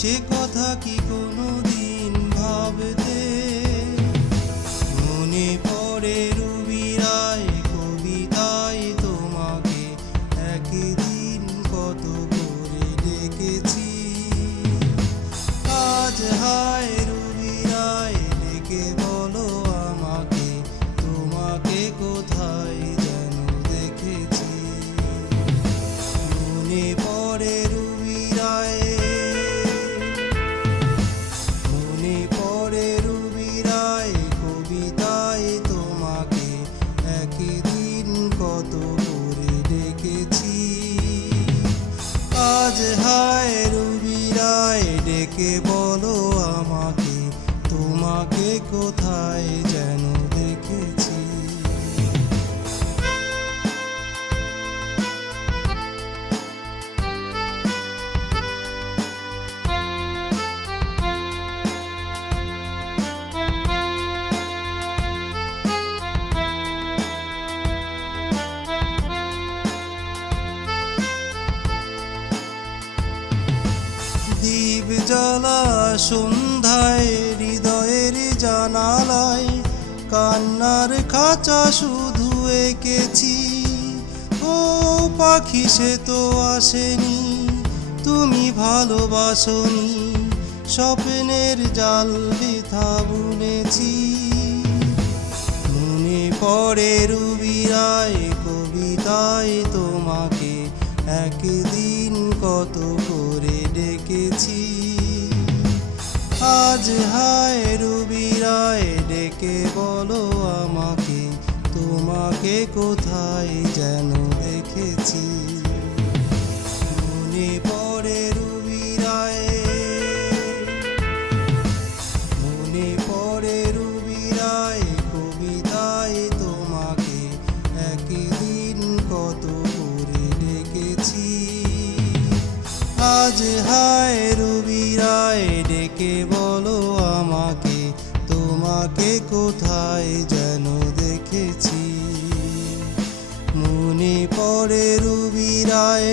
সে কথা কি কোনোদিন ভাবতে? মনে পড়ে রবি রায় কবিতায় তোমাকে একদিন কত করে ডেকেছি। আজ হায় রবি রায় ডেকে বলো আমাকে, তোমাকে কোথায় যেন দেখেছি। মনে পড়ে রবি রায়, মনে পড়ে রবি রায় কবিতায় তোমাকে একদিন কত করে ডেকেছি। আজ হায় রবি রায় ডেকে বলো আমাকে, তোমাকে কোথায় যেন দেখেছি। দীপ জ্বালা সন্ধ্যায় হৃদয়ের জানালায় কান্নার খাঁচা শুধু এঁকেছি। ও পাখি সে তো আসেনি, তুমি ভালোবাসনি, স্বপ্নের জাল বৃথা বুনেছি। মনে পড়ে রবি রায় কবিতায় তোমাকে একদিন কত করে ডেকেছি। আজ হায় রবি রায় ডেকে বলো আমাকে, তোমাকে কোথায় যেন দেখেছি। মনে পড়ে রবি রায়, মনে পড়ে রবি রায় কবিতায় তোমাকে একদিন কত করে ডেকেছি। আজ হায় রবি রায় ডেকে বলো আমাকে, তোমাকে কোথায় যেন দেখেছি। মনে পড়ে রবি রায়।